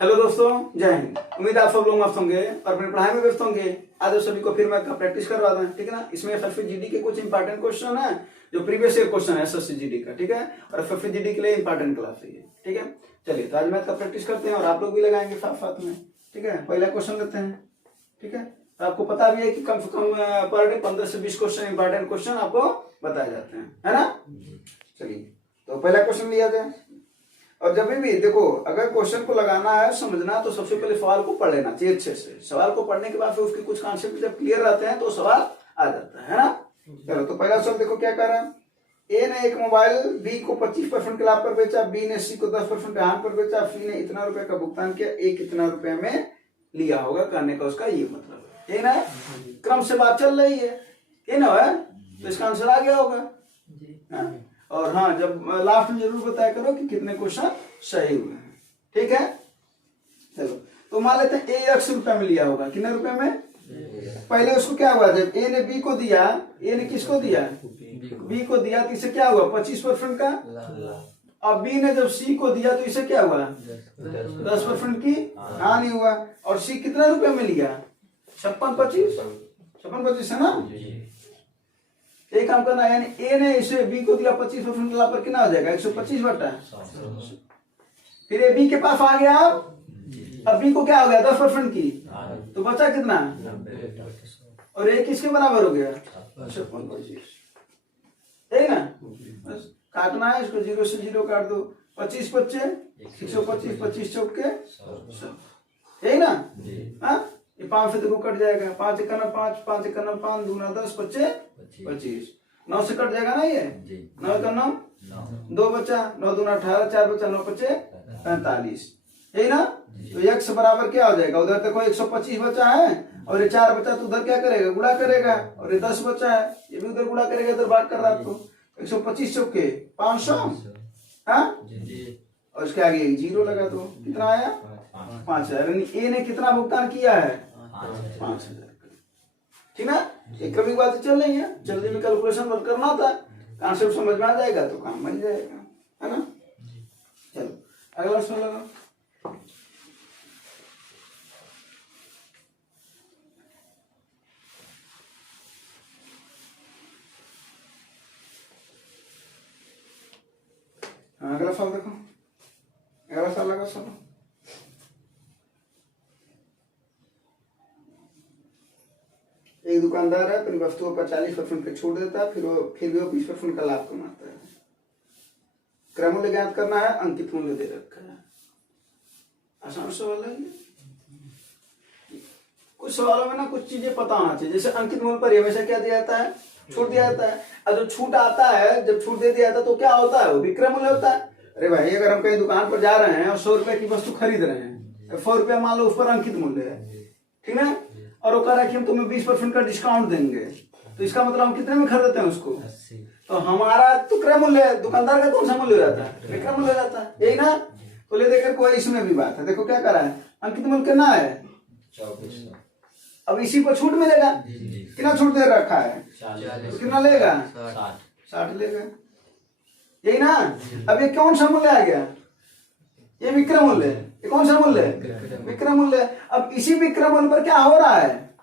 Hello दोस्तों, जय हिंद। उम्मीद है आप सब लोग मस्त होंगे और अपनी पढ़ाई में व्यस्त होंगे। आज आप सभी को फिर मैं प्रैक्टिस करवा दूं, ठीक है ना। इसमें एफएफए जीडी के कुछ इंपॉर्टेंट क्वेश्चन है जो प्रीवियस ईयर क्वेश्चन है एसएससी जीडी का, ठीक है। और एफएफए जीडी के लिए इंपॉर्टेंट क्लास है ये, ठीक है। चलिए तो आज मैथ का प्रैक्टिस करते हैं और आप लोग भी लगाएंगे साथ साथ में, ठीक है। पहला क्वेश्चन लेते हैं, ठीक है। तो आपको पता भी है कि कम से कम पर डे 15 से 20 क्वेश्चन इंपॉर्टेंट क्वेश्चन आपको बताए जाते हैं, है ना। चलिए तो पहला क्वेश्चन लिया जाए। और जब भी देखो, अगर क्वेश्चन को लगाना है, समझना, तो सबसे पहले सवाल को पढ़ लेना चाहिए अच्छे से। सवाल को पढ़ने के बाद फिर उसके कुछ कॉन्सेप्ट जब क्लियर रहते हैं तो सवाल आ जाता है ना। चलो तो पहला सवाल देखो क्या कर रहा है। ए ने एक मोबाइल बी को 25% के लाभ पर बेचा, बी ने सी को 10% के हानि पर बेचा, सी ने इतना रुपए का भुगतान किया, ए कितना रुपए में लिया होगा, कहने का उसका ये मतलब है। ये ना क्रम से बात चल रही है, ये ना है तो इसका आंसर आ गया होगा। और हाँ, जब लास्ट में जरूर बताया करो कि कितने क्वेश्चन सही हुए हैं, ठीक है। चलो तो मान लेते हैं ए x रुपए में लिया होगा, कितने रुपए में। पहले उसको क्या हुआ, जब ए ने बी को दिया, ए ने किसको दिया, बी को दिया, तो इसे क्या हुआ 25% का। अब बी ने जब सी को दिया तो इसे क्या हुआ 10% की हानि हुआ। और सी कितना रुपए में लिया 56 है ना। एक काम करना है, यानी ए ने इसे बी को दिया 25% लाभ पर, कितना हो जाएगा 125 बटा। फिर ए बी के पास आ गया, अब बी को क्या हो गया 10% की, तो बचा कितना, और ए किसके बराबर हो गया 56। है ना, बस काटना है इसको, 0 से 0 काट दो, 25 बच्चे 125, 25 चौके, है ना। हाँ ये 5 से देखो कट जाएगा, 5 1 5, 5 1 5, 2 10, बच्चे 25, 9 से कट जाएगा ना, ये 9 1 9, 2 बचा, 9 2 18, 4 बचा, 9 बचे 45, है ना। तो x बराबर क्या हो जाएगा, उधर देखो 125 बचा है और ये 4 बचा, तो उधर क्या करेगा गुणा करेगा, और ये 10 बचा है, ये भी उधर गुणा करेगा, इधर बात कर रहा है। तो 125 चौके 500, हाँ, और इसके आगे 0 लगा दो, कितना आया 5000। ए ने कितना भुगतान किया है 5000, ठीक ना। एक कभी बात चल रही है, जल्दी में कैलकुलेशन वर्क करना होता है, कॉन्सेप्ट समझ में आ जाएगा तो काम बन जाएगा, है ना। चलो अगला सवाल लगा। अगला सवाल देखो, अगला सवाल लगा सब। एक दुकानदार है, अपनी वस्तुओं पर 40% की छूट देता है, फिर भी वो 20% का लाभ कमाता है। क्रय मूल्य ज्ञात करना है, अंकित मूल्य दे रखा है। आसान सवाल है ये। कुछ सवालों में ना कुछ चीजें पता होना चाहिए, जैसे अंकित मूल्य पर हमेशा क्या दिया जाता है, छूट दिया जाता है। और जो छूट आता है, जब छूट दे दिया जाता है तो क्या होता है, वो विक्रय मूल्य होता है। अरे भाई, अगर हम कहीं दुकान पर जा रहे हैं और 100 रुपए की वस्तु खरीद रहे हैं, 100 रुपया मान लो उस पर अंकित मूल्य है, ठीक है, और वो कह रहा है कि हम तुम्हें 20% का डिस्काउंट देंगे, तो इसका मतलब हम कितने में खरीदते हैं उसको, तो हमारा तो क्रय मूल्य है, दुकानदार का कौन सा मूल्य हो जाता है, विक्रय मूल्य हो जाता है, यही ना। तो ले देखकर कोई इसमें भी बात है, देखो क्या कर रहा है, अंकित मूल्य कितना है 24। अब इसी पर छूट मिलेगा, कितना छूट दे रखा है, तो कितना लेगा 60 लेगा, यही ना। अब ये कौन सा मूल्य आ गया, ये विक्रय मूल्य, ये कौन सा मूल्य, विक्रय मूल्य। अब इसी विक्रय मूल्य पर क्या हो रहा है,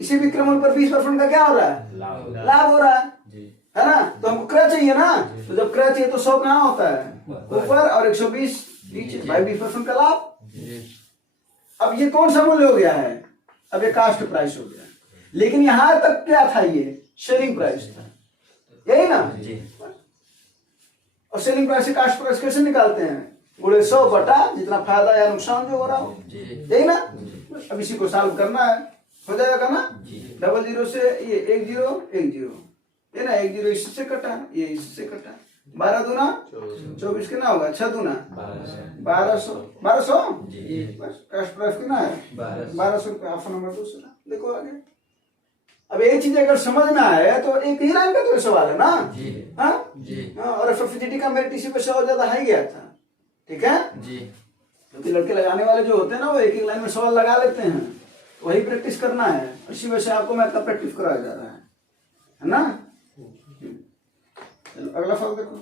इसी विक्रय मूल्य पर 20% का क्या हो रहा है, लाभ हो रहा है ना। तो हमको क्रय चाहिए ना, तो जब क्रय चाहिए तो 100 कहाँ होता है ऊपर और 120 नीचे, भाई 20% का लाभ। अब ये कौन सा मूल्य हो गया है, अब ये कास्ट प्राइस हो गया, लेकिन यहां तक क्या था, ये सेलिंग प्राइस था, यही ना। और सेलिंग प्राइस से कास्ट प्राइस कैसे निकालते हैं, गुणे 100 बटा जितना फायदा या नुकसान जो हो रहा हो, यही ना। अब इसी को सॉल्व करना है, हो जाएगा ना। 00 से ये 1 0 1 0, ये ना 1 0 इससे कटा, ये इससे कटा, 12 दूना 24 कितना होगा, 6 दूना 1200, 1200 बस। कास्ट प्राइस कितना है 1200 रुपये, ऑप्शन नंबर दूसरा देखो आगे। अब एक चीज अगर समझ में आए तो एक ही लाइन का तो सवाल है ना, हाँ। और एफएफजीडी का मेरे टीसी पे 100 ज्यादा है गया था, ठीक है जी। क्योंकि लड़के लगाने वाले जो होते हैं ना, वो एक लाइन में सवाल लगा लेते हैं, वही प्रैक्टिस करना है। इसी वजह से आपको मैथ का प्रैक्टिस कराया जा रहा है ना। चलो अगला सवाल देखो,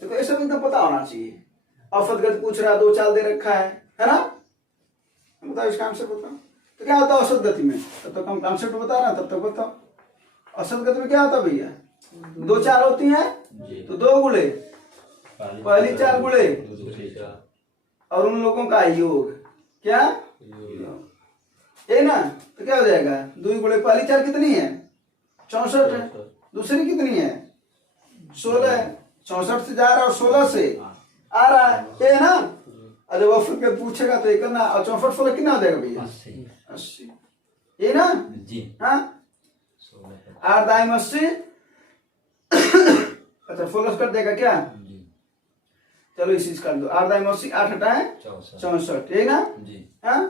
देखो ये सब एकदम पता होना चाहिए। औसत गति पूछ रहा है, 2 चाल दे रखा है ना। बताओ इसका आंसर बताओ। तो क्या होता है औसत गति में? तब तक हम कॉन्सेप्ट बता रहे हैं, तब तक बताओ औसत गति में क्या होता है भैया? 2 चाल होती हैं तो 2 गुणे पहली चाल गुणे और उन लोगों का योग, क्या ये ना। तो क्या हो जाएगा? 2 गुणे पहली चाल कितनी है? 64 है। दूसरी कितनी है? 16 है। 64 से जा रहा है और 16 से आ रहा है, ये है ना। अरे वो फिर पूछेगा तो ये करना। और 64 16 कितना हो जाएगा भैया? 80, ये ना जी। हाँ 8 दाएं 80। अच्छा फुल कर देगा क्या? चलो इसी कर दो। 8 दाएं 80, 8 हटाए 64, यही ना जी। हाँ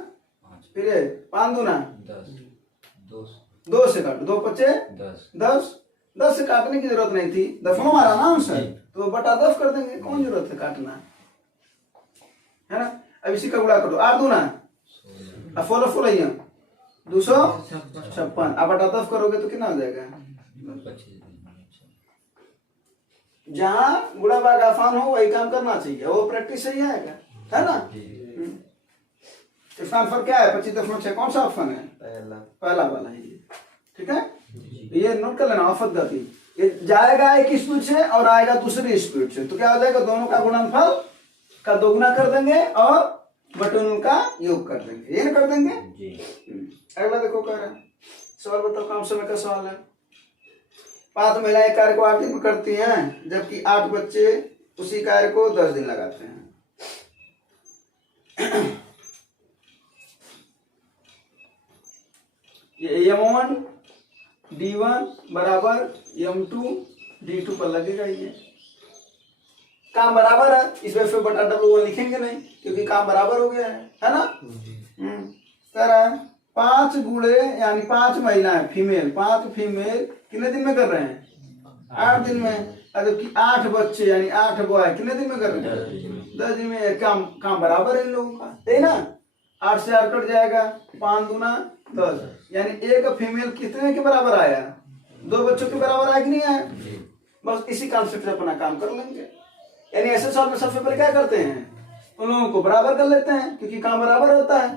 फिर 5 दूना 10, 2 से काटो, 2 पचे 10, 10 से काटने की जरूरत नहीं थी, दफनों मारा ना आंसर, तो बटा 10 कर देंगे, कौन जरूरत है काटना, है ना। अब इसी का गुणा करो, 8 दूना अब फॉलो फुल 256, अब बटा 10 करोगे तो कितना हो जाएगा? जहाँ गुणा भाग आसान हो वही काम करना चाहिए, वो प्रैक्टिस सही आएगा, है ना। इसका आंसर क्या है? 25.6। कौन सा ऑप्शन है? पहला वाला है ये, ठीक है। ये नोट कर लेना, औसत गति ये जाएगा एक स्पीड से और आएगा दूसरी स्पीड से, तो क्या हो जाएगा? दोनों का गुणनफल का दोगुना कर देंगे और बटन का योग कर देंगे, ये कर देंगे। अगला देखो कह रहा है, सवाल बताओ कम समय का सवाल है। 5 महिलाएं कार्य को 8 दिन में करती हैं, जबकि 8 बच्चे उसी कार्य को 10 दिन लगाते हैं। ये M1 D1 बराबर M2 D2 पर लगेगा। ये काम बराबर है, इसमें फिर बटा W लिखेंगे नहीं क्योंकि काम बराबर हो गया है ना। कह रहा है 5 गुणे यानी 5 महिलाएं फीमेल, 5 फीमेल कितने दिन में कर रहे हैं? 8 दिन में। जबकि 8 बच्चे यानी 8 बॉय कितने दिन में कर रहे हैं? 10 दिन में। काम बराबर है इन लोगों का, है ना। 8 से 8 कट जाएगा, 5 दूना 10, यानी एक फीमेल कितने के बराबर आया? 2 बच्चों के बराबर आया कि नहीं आया? बस इसी कॉन्सेप्ट से अपना काम कर लेंगे। यानी ऐसे सवाल में सबसे पहले क्या करते हैं? उन लोगों को बराबर कर लेते हैं क्योंकि काम बराबर होता है।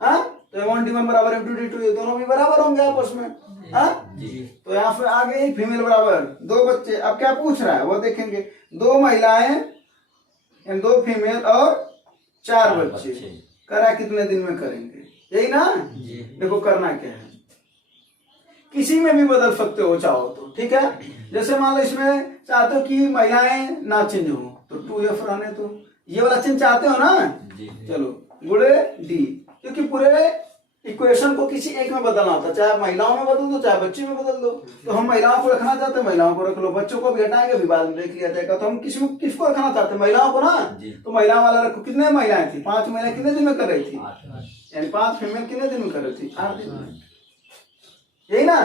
हाँ तो M1 D1 बराबर M2 D2, ये दोनों भी बराबर होंगे आपस में। हाँ तो यहाँ पे आ गई फीमेल बराबर 2 बच्चे। अब क्या पूछ रहा है वो देखेंगे। 2 महिलाएं 2 फीमेल और 4 बच्चे करा कितने दिन में करेंगे? यही ना। देखो करना क्या है, किसी में भी बदल सकते हो चाहो तो, ठीक है। जैसे मान लो इसमें चाहते हो कि महिलाएं ना चेंज हो तो 2F रहने दो, ये वाला चिन्ह चाहते हो ना। चलो गुणे D, क्योंकि पूरे इक्वेशन को किसी एक में बदलना होता है, चाहे महिलाओं में बदल दो चाहे बच्चे में बदल दो। तो हम महिलाओं को रखना चाहते हैं, महिलाओं को रख लो, बच्चों को भी हटाएंगे अभी बाद में देख लिया जाएगा। तो हम किसको रखना चाहते हैं? महिलाओं को ना। तो महिलाओं वाला रखो। कितने महिलाएं थी? 5 महिलाएं कितने दिन में कर रही थी? यानी 5 फीमेल कितने दिन में कर रही थी? 8 दिन में, यही ना।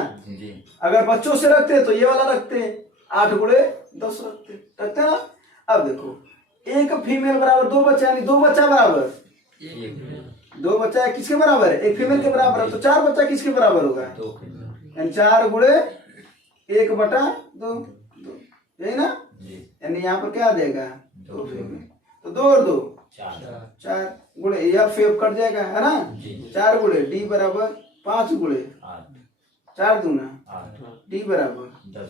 अगर बच्चों से रखते तो ये वाला रखते, 8 गुणे 10 रखते ना। अब देखो एक फीमेल बराबर 2 बच्चा, यानी 2 बच्चा बराबर 2 बच्चा किसके बराबर है? एक फीमेल के बराबर है। तो 4 बच्चा किसके बराबर होगा? यानी 4 गुणे 1 बटा 2, यही ना। यानी यहाँ पर क्या आ जाएगा? 2 फीमेल, तो 2 और 2 4 गुणे यह फेव कट जाएगा, है ना। 4 गुणे D बराबर 5 गुणे 4 दूना D बराबर 10,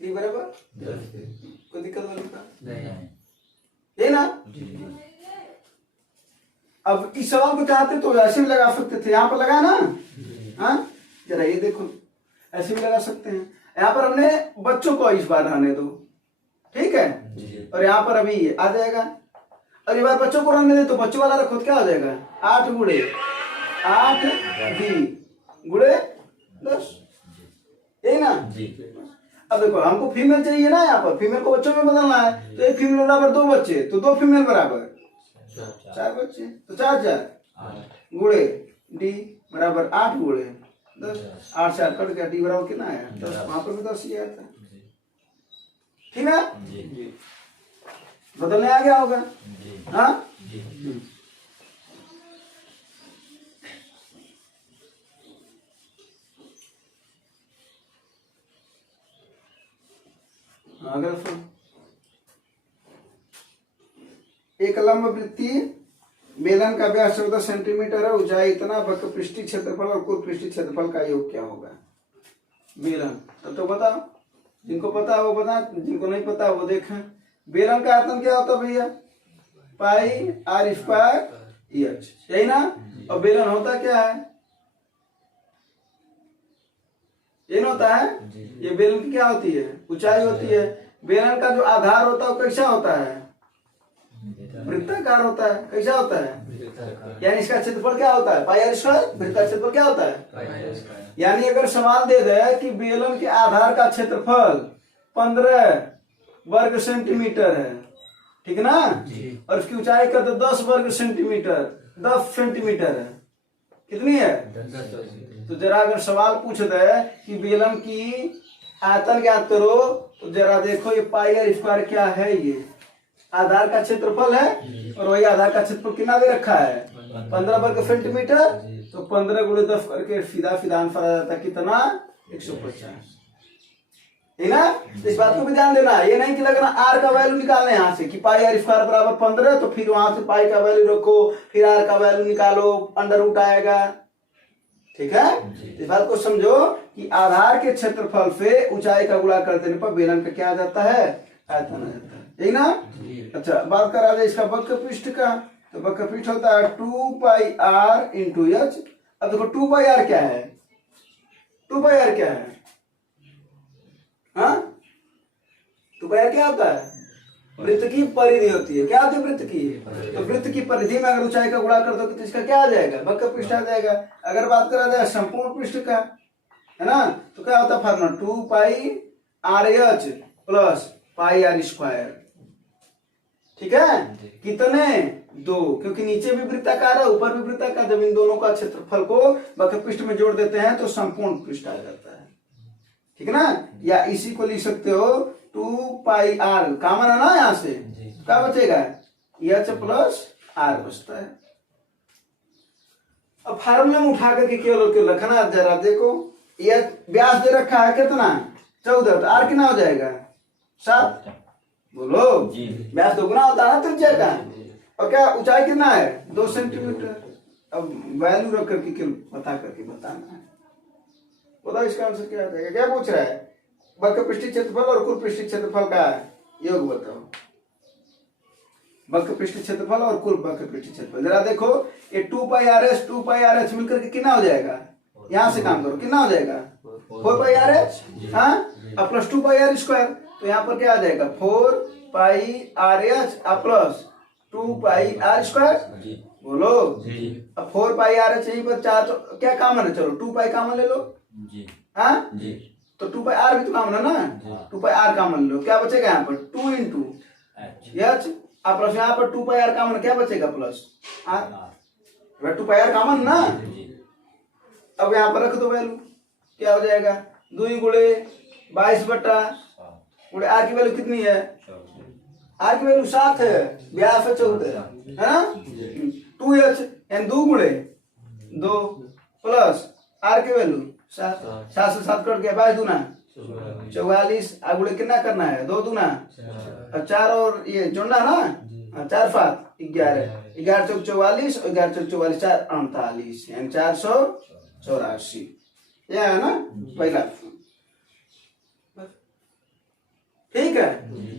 D बराबर 10। कोई दिक्कत नहीं, ये ना। अब इस सवाल को चाहते तो ऐसे भी लगा सकते थे, यहाँ पर लगा ना। हाँ जरा ये देखो, ऐसे भी लगा सकते हैं। यहाँ पर हमने बच्चों को इस बार रहने दो, ठीक है। और यहाँ पर अभी ये आ जाएगा, और ये बार बच्चों को रहने दे तो बच्चों वाला रखो तो क्या हो जाएगा? 8 गुणे 8 D गुणे 10, यही ना। अब देखो हमको फीमेल चाहिए ना, यहाँ पर फीमेल को बच्चों में बदलना है। तो एक फीमेल बराबर 2 बच्चे, तो 2 फीमेल बराबर 4 बच्चे, तो 4 4 गुणे D बराबर 8 गुणे 10, 8 से 8 कट गया, D बराबर कितना आया? 10। वहां पर भी 10 ही आया था, ठीक है। बदलने आ गया होगा। हाँ अगर एक लंब वृत्तीय बेलन का व्यास 14 सेंटीमीटर है, ऊंचाई इतना, वक्र पृष्ठीय क्षेत्रफल और कुल पृष्ठीय क्षेत्रफल का योग क्या होगा? बेलन तो बताओ, जिनको पता है वो बता, जिनको नहीं पता वो देखें। बेलन का आयतन क्या होता है भैया? पाई आर स्क्वायर एच, यही ना? और बेलन होता क्या है? ये ना होता है, ये बेलन की क्या होती है? ऊंचाई होती है। बेलन का जो आधार होता है वो कैसा होता है? वृत्ताकार होता है। कैसा होता है? यानी इसका क्षेत्रफल क्या होता है? पाई आर स्क्वायर। वृत्त का क्षेत्रफल क्या होता है? यानी अगर सवाल दे दे कि बेलन के आधार का क्षेत्रफल 15 वर्ग सेंटीमीटर है, ठीक ना, और उसकी ऊंचाई का तो 10 वर्ग सेंटीमीटर, 10 सेंटीमीटर है, कितनी है? तो जरा अगर सवाल पूछ दे कि बेलन की आयतन ज्ञात करो, तो जरा देखो ये पाई आर स्क्वायर क्या है? ये आधार का क्षेत्रफल है, और वही आधार का क्षेत्रफल कितना दे रखा है? 15 वर्ग सेंटीमीटर। तो 15 गुणे 10 करके सीधा आंसर आ जाता है कितना? 150, है ना? इस बात को भी ध्यान देना, ये नहीं कि लगना आर का वैल्यू निकालना है यहाँ से कि पाई आर स्क्वायर बराबर 15, तो फिर वहां से पाई का वैल्यू रखो, फिर आर का वैल्यू निकालो, अंडर रूट आएगा। ठीक है, इस बात को समझो कि आधार के क्षेत्रफल से ऊंचाई का गुणा कर देने पर बेलन का क्या आ जाता है? आयतन आ जाता है, यही ना? अच्छा, बात करा जाए इसका वक्र पृष्ठ का, तो वक्र पृष्ठ होता है 2 पाई आर इंटू एच। अब देखो 2 पाई आर क्या है? 2 पाई आर क्या है? हाँ, 2 पाई आर क्या होता है? वृत्त की परिधि होती है। क्या होती है? वृत्त की। तो वृत्त की परिधि में अगर ऊंचाई का गुणा कर दो तो इसका क्या आ जाएगा? वक्र पृष्ठ आ जाएगा। अगर बात करा जाए संपूर्ण पृष्ठ का, है ना, तो क्या होता है formula? 2 pi R H plus pi are square. ठीक है, कितने? 2, क्योंकि नीचे भी वृत्ताकार है, ऊपर भी वृत्ताकार। जब इन दोनों का क्षेत्रफल को वक्र पृष्ठ में जोड़ देते हैं तो संपूर्ण पृष्ठ आ जाता है। ठीक है ना? या इसी को लिख सकते हो 2 पाई आर, कॉमन है ना यहाँ से, क्या बचेगा? एच प्लस आर बचता है। अब फार्मूला में उठा करके केवल रखना, जरा देखो ये व्यास दे रखा है कितना? 14, तो आर कितना हो जाएगा? 7। बोलो, व्यास दोगुना होता है ना त्रिज्या का। और क्या ऊंचाई कितना है? 2 सेंटीमीटर। अब वैल्यू रख करके बता करके बताना है। बताओ इसका आंसर क्या आ जाएगा? क्या पूछ रहा है? वक्र पृष्ठीय क्षेत्रफल और कुल पृष्ठीय क्षेत्रफल का योग बताओ। वक्र पृष्ठीय क्षेत्रफल और कुल वक्र पृष्ठीय क्षेत्रफल। जरा देखो ये 2 पाई आर एच मिलकर के कितना हो जाएगा? यहां से काम करो, कितना हो जाएगा? 4 पाई आर एच, हाँ, अब प्लस 2 पाई आर स्क्वायर। तो यहाँ पर क्या आ जाएगा? 4 pi R H plus 2 pi are square. बोलो, अब 4 पाई आर एच यहीं पर 4, तो क्या कॉमन है? चलो 2 पाई कॉमन ले लो, हाँ, तो 2 पाई आर भी तो कॉमन है ना, 2 पाई आर कॉमन लो, क्या बचेगा यहाँ पर? 2 इंटू एच, अब प्लस यहाँ पर 2 पाई आर कॉमन, क्या बचेगा? Plus r. 2 pi r common ना, अब यहाँ पर रख दो वैल्यू, क्या हो जाएगा? 2 गुणे 22 बटा गुणे आर की वैल्यू कितनी है? आर की वैल्यू 7 है, व्यास है 14, है ना? 2h यानी 2 गुणे 2 प्लस आर की वैल्यू 7, 7 से 7 कट गया, 22 दूना 44, गुणे कितना करना है? 2 दूना 4 और ये जोड़ना ना, 4 5 11, 11 चौक 44 और 11 चौक 44, 4 48 यानी 484। यह है ना पहला। ठीक है,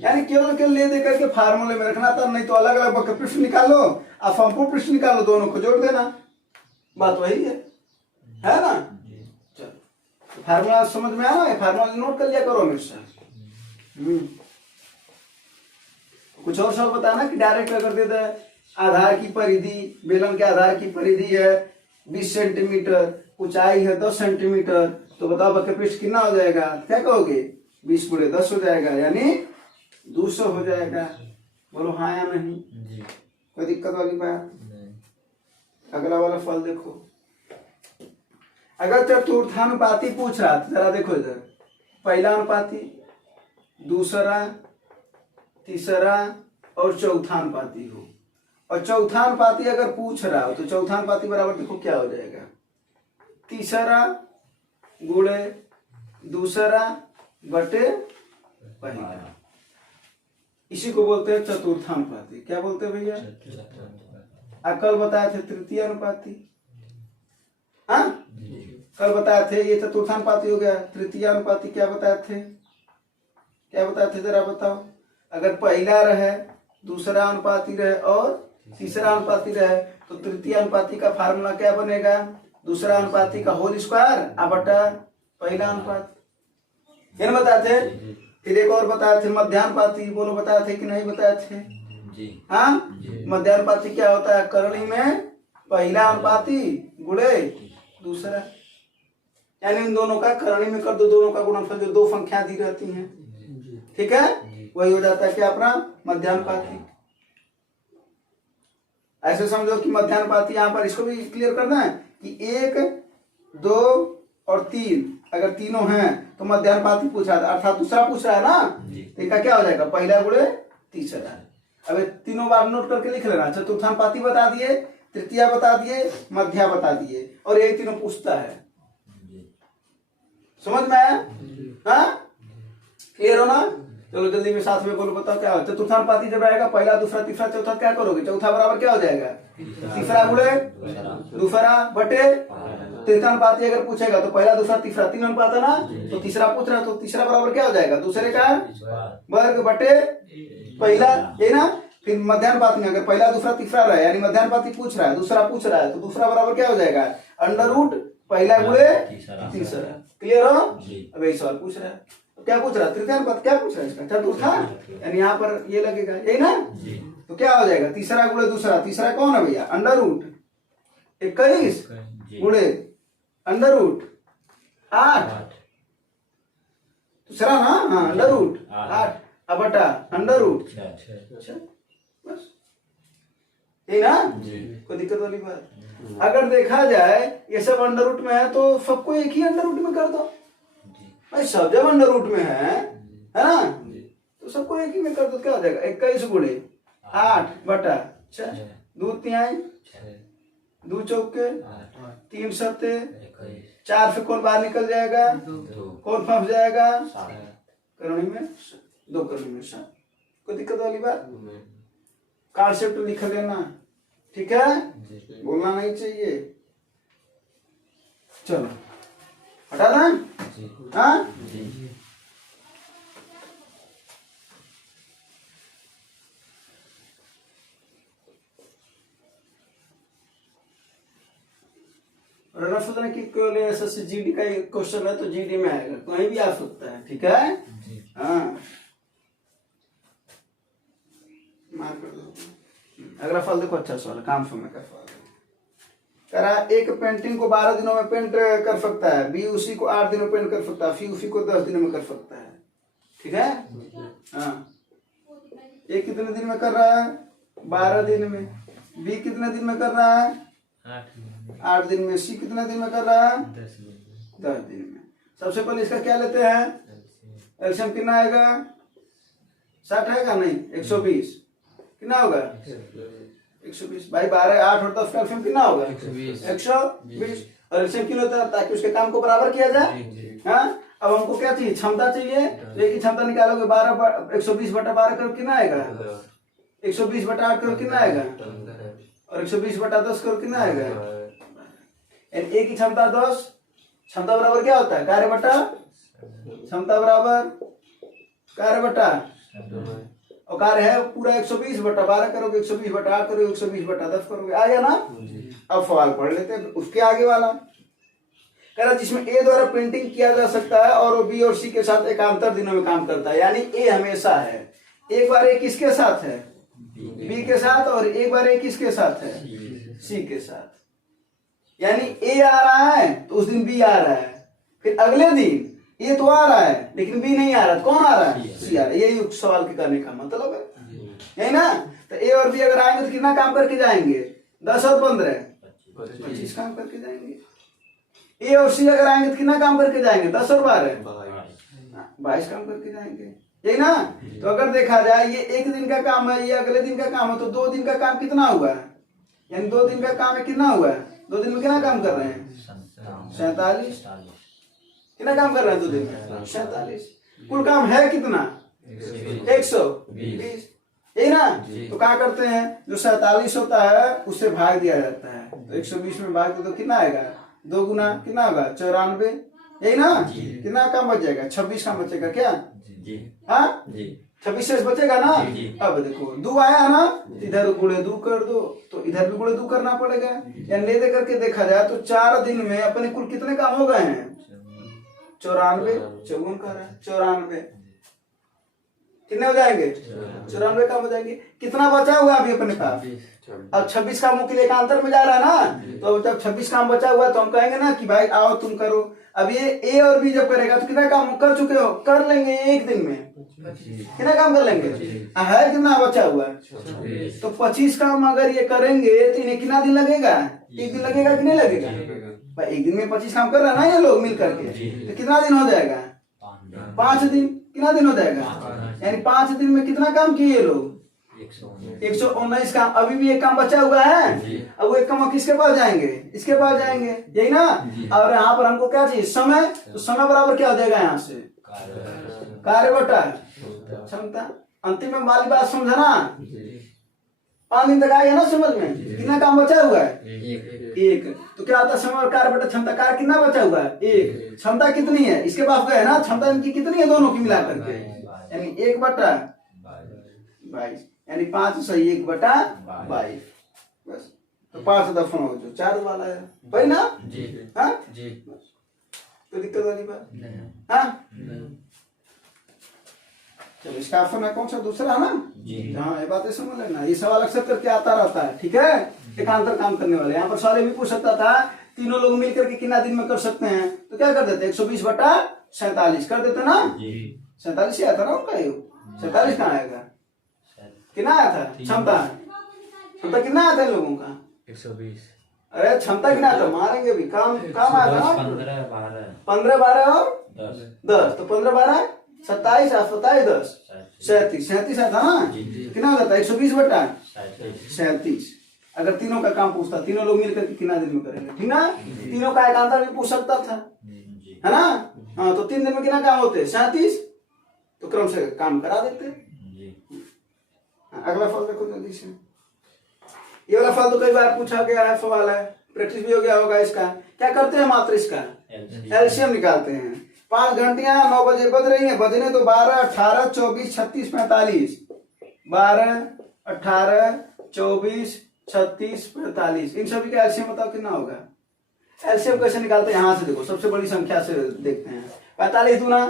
यानी केवल ले दे करके फार्मूले में रखना था, नहीं तो अलग अलग वक्र पृष्ठ निकालो और संपूर्ण पृष्ठ निकालो, दोनों को जोड़ देना, बात वही है ना? चलो, फार्मूला समझ में आया है? फार्मूला नोट कर लिया करो हमेशा। कुछ और सवाल बताना कि डायरेक्ट अगर दे दे आधार की परिधि, बेलन के आधार की परिधि है 20 सेंटीमीटर, ऊंचाई है 10 सेंटीमीटर, तो बताओ वक्र पृष्ठ कितना हो जाएगा? क्या कहोगे? 20 गुणे 10 हो जाएगा, यानी 200 हो जाएगा। बोलो हाँ या नहीं? कोई दिक्कत वाली बात? अगला वाला फल देखो, अगर चतुर्थानुपाती पूछ रहा था, जरा देखो इधर, पहला अनुपाती, दूसरा, तीसरा और चौथा अनुपाती हो, और चौथा अनुपाती अगर पूछ रहा हो तो चौथा अनुपाती बराबर देखो क्या हो जाएगा? तीसरा गुणे दूसरा बटे पहला। इसी को बोलते हैं चतुर्थानुपाती। क्या बोलते हैं भैया? कल बताए थे तृतीय अनुपाती। हाँ, कल बताए थे ये चतुर्थानुपाती हो गया। तृतीय अनुपाती क्या बताए थे? क्या बताए थे जरा बताओ। अगर पहला रहे, दूसरा अनुपाती रहे और तीसरा अनुपाती रहे तो तृतीय अनुपाती का फार्मूला क्या बनेगा? दूसरा अनुपाती का होल स्क्वायर बटा पहला अनुपाती। ये ना बताए थे। फिर एक और बताए थे मध्यानुपाती। बोलो बताए थे कि नहीं बताए थे? हाँ, मध्यानुपाती क्या होता है? करणी में पहला अनुपाती गुणे दूसरा, यानी इन दोनों का करणी में कर दो, दोनों का गुणनफल जो दो संख्या दी रहती हैं, ठीक है, वही हो जाता है क्या? अपना मध्यानुपाती। ऐसे समझो कि मध्यानुपाती यहाँ पर इसको भी क्लियर करना है कि 1, 2 और 3 अगर तीनों हैं तो मध्यानुपाती पूछा था, अर्थात दूसरा पूछ रहा है ना, तो इनका क्या हो जाएगा? पहला गुणे तीसरा। अब तीनों बार नोट करके लिख लेना। चतुर्थानुपाती बता दिए, तृतीया बता दिए, मध्या बता दिए, और ये तीनों पूछता है। समझ में आया? हाँ, क्लियर हो ना? चलो जल्दी में साथ में बोलो, बताओ क्या हो? चतुर्थानुपाती जब रहेगा पहला, दूसरा, तीसरा, चौथा, क्या करोगे? चौथा बराबर क्या हो जाएगा? तीसरा गुणे दूसरा बटे। तृतीयानुपाती अगर पूछेगा तो पहला, दूसरा, तीसरा, तीन अनुपात है ना, तो तीसरा पूछ रहा है तो तीसरा बराबर क्या हो जाएगा? दूसरे का वर्ग बटे पहला, ये ना। फिर मध्यानुपात में अगर पहला, दूसरा, तीसरा रहा है, यानी मध्यानुपाती पूछ रहा है, दूसरा पूछ रहा है, तो दूसरा बराबर क्या हो जाएगा? अंडर रूट पहला गुणे तीसरा। क्लियर हो? अब यही सवाल पूछ रहा है। तो क्या पूछ रहा है? तृतीय अनुपात क्या पूछ रहा है इसका? चतुर्था, यानी यहाँ पर ये लगेगा, यही ना। तो क्या हो जाएगा? तीसरा गुणे दूसरा। तीसरा कौन है भैया? अंडर रूट 21 गुणे अंडर रूट 8। दूसरा ना, हाँ, अंडर रूट 8 बटा अंडर रूट 6। बस यही ना, कोई दिक्कत वाली बात? अगर देखा जाए ये सब अंडर रूट में है तो सबको एक ही अंडर रूट में कर दो भाई। सब जब अंडर रूट में है ना, तो सबको एक ही में कर दो। क्या हो जाएगा? 21 गुणे 8 बटा 6। 2 तिहाई, 2 चौके, 3 सत्ते, 4 से कौन बाहर निकल जाएगा? कौन फंस जाएगा? करणी में 2, करणी में 7। कोई दिक्कत वाली बात? कॉन्सेप्ट लिख लेना, ठीक है, बोलना नहीं चाहिए। चलो हटा दें। हाँ, रन सोचना कि केवल एसएससी जीडी का क्वेश्चन है तो जीडी में आएगा, कहीं भी आ सकता है, ठीक है। हाँ, मार कर दो। अगला फल देखो, अच्छा सवाल, काम समय का सवाल कह रहा है एक पेंटिंग को 12 दिनों में पेंट कर सकता है, बी उसी को 8 दिनों में पेंट कर सकता है, सी उसी को 10 दिनों में कर सकता है, ठीक है। हाँ, ए कितने दिन में कर रहा है? 12 दिन में। बी कितने दिन में कर रहा है? 8 दिन में। सी कितने दिन में कर रहा है? 10 दिन में। सबसे पहले इसका क्या लेते हैं? एलसीएम कितना आएगा? 60 आएगा? नहीं, 120। कितना होगा? 120 भाई। 12, 8 और 10 का एलसीएम कितना होगा? 120। और एलसीएम क्यों होता है? ताकि उसके काम को बराबर किया जाए। हाँ, अब हमको क्या चाहिए? क्षमता चाहिए। तो एक ही क्षमता निकालोगे, 120 बटा 12 करोड़ कितना आएगा? 120 बटा 8 करोड़ कितना आएगा? और 120 बटा 10 करोड़ कितना आएगा? एक ही क्षमता 10। क्षमता बराबर क्या होता है? कार्य बटा क्षमता बराबर कार्य बटा, और कार्य है पूरा 120 बटा 12 करोगे, 120 बटा 8 करोगे, 120 बटा 10 करोगे, आ गया ना। अब सवाल पढ़ लेते हैं उसके आगे वाला। कह रहा जिसमें ए द्वारा प्रिंटिंग किया जा सकता है और वो बी और सी के साथ एकांतर दिनों में काम करता है, यानी ए हमेशा है। एक बार ए किसके साथ है? बी के साथ, और एक बार ए किसके साथ है? सी के साथ। यानी ए आ रहा है तो उस दिन बी आ रहा है, फिर अगले दिन ए तो आ रहा है लेकिन बी नहीं आ रहा, कौन आ रहा है? सी आ रहा है। यही सवाल के करने का मतलब है, यही ना। तो ए और बी अगर आएंगे तो कितना काम करके जाएंगे? 10 और 15 25 काम करके जाएंगे। ए और सी अगर आएंगे तो कितना काम करके जाएंगे? 10 और 12 22 काम करके जाएंगे, यही ना। तो अगर देखा जाए ये एक दिन का काम है, ये अगले दिन का काम है, तो 2 दिन का काम कितना हुआ है? यानी 2 दिन का काम है, कितना हुआ है? 2 दिन में कितना काम कर रहे हैं? 47। कितना काम कर रहे हैं 2 दिन में? 47। कुल काम है कितना? 120, यही ना? तो क्या करते हैं, जो 47 होता है उससे भाग दिया जाता है, तो 120 में भाग दे तो कितना आएगा? 2 गुना कितना होगा? 94, यही ना? कितना काम बच जाएगा? 26 काम बचेगा क्या? हाँ 26 शेष बचेगा ना? अब देखो 2 आया ना, इधर गुणे 2 कर दो, तो इधर भी गुणे 2 करना पड़ेगा। या ले दे करके देखा जाए तो 4 दिन में अपने कुल कितने काम हो गए हैं? 94, 54 का रहा 94, कितने हो जाएंगे? 94 काम हो जाएंगे। कितना बचा हुआ अभी अपने पास? अब 26 कामों के लिए एकांतर में जा रहा है ना, तो जब 26 काम बचा हुआ तो हम कहेंगे ना कि भाई आओ तुम करो। अब ये ए और बी जब करेगा तो कितना काम कर चुके हो? कर लेंगे एक दिन में, कितना काम कर लेंगे? है कितना बचा हुआ? तो 25 काम अगर ये करेंगे तो इन्हें कितना दिन लगेगा? एक दिन लगेगा कि नहीं लगेगा? भाई एक दिन में 25 काम कर रहा है ना ये लोग मिल करके, तो कितना दिन हो जाएगा? 5 दिन। कितना दिन हो जाएगा? यानी 5 दिन में कितना काम किए ये लोग? 119 काम। अभी भी एक काम बचा हुआ है, अब वो एक काम किसके पास जाएंगे? इसके पास जाएंगे, यही ना? और यहाँ पर हमको क्या चाहिए? समय। तो समय बराबर क्या हो जाएगा यहाँ से? कार्य बटा क्षमता। अंतिम में वाली बात समझा ना? 5 दिन तक आई है ना समझ में? कितना काम बचा हुआ है? एक। तो क्या आता है? समय और कार्य बटा क्षमता। कार्य कितना बचा हुआ है? 1। क्षमता कितनी है? इसके पास गए ना, क्षमता इनकी कितनी है दोनों की मिलाकर के? यानी 1/22, यानी 5 सही 1/22, बस। तो 5 दफन हो जो 4 वाला है भाई ना? हाँ तो दिक्कत वाली बात? हाँ चलो इसका ऑप्शन है कौन सा? दूसरा ना? हाँ ये बातें समझ लेना, ये सवाल अक्सर करके आता रहता है, ठीक है? एकांतर काम करने वाले। यहाँ पर सवाल भी पूछ सकता था, तीनों लोग मिलकर के कितना दिन में कर सकते हैं? तो क्या कर देते? 120/47 कर देते ना? 47 ही आया था ना उनका? 47 कहाँ आएगा? कितना आया था? क्षमता कितना आया था इन लोगों का? 120। अरे क्षमता कितना था? मारेंगे भी। काम आया था 15 12 और 10, तो 15 12 27 27 10 37 आता ना? कितना हो जाता है? 120/37। अगर तीनों का काम पूछता, तीनों लोग मिलकर के कितना दिन में करेंगे, ठीक ना? तीनों का एकांतर भी पूछ सकता था, है ना? हाँ तो 3 दिन में कितना काम होते? 37। तो क्रम से काम करा देते। अगला फल देखो जल्दी से। ये वाला फल तो कई बार पूछा गया है, सवाल है, प्रैक्टिस भी हो गया होगा इसका। क्या करते हैं? मात्र इसका एलसीएम निकालते हैं। 5 घंटियां 9 बजे बज रही हैं, बजने तो 12 18 24 36 45। 12 18 24 36 45, इन सभी का एलसीएम बताओ कितना होगा? एलसीएम कैसे निकालते हैं? यहाँ से देखो, सबसे बड़ी संख्या से देखते हैं। 45 दूना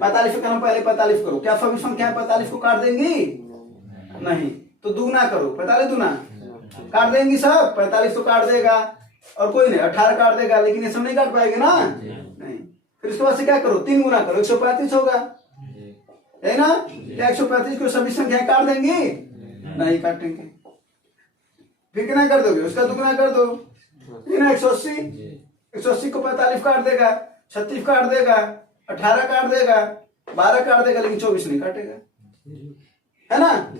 45 का हम पहले 45 करो। क्या सभी संख्या 45 को काट देंगी? नहीं। तो दूना करो, 45 दूना काट देंगी सब? 45 तो काट देगा, और कोई नहीं 18 काट देगा, लेकिन ये सब नहीं काट पाएंगे ना? नहीं। फिर उसके बाद से क्या करो? 3 गुना करो, 135 होगा, है ना? क्या 135 को सभी संख्या काट देंगी? नहीं काटेंगे। फिर कितना कर दोगे? उसका दुगुना कर दो, 180। 180 को 45 काट देगा, 36 काट देगा, 18 काट देगा, 12 काट देगा, लेकिन 24 नहीं काटेगा, है ना?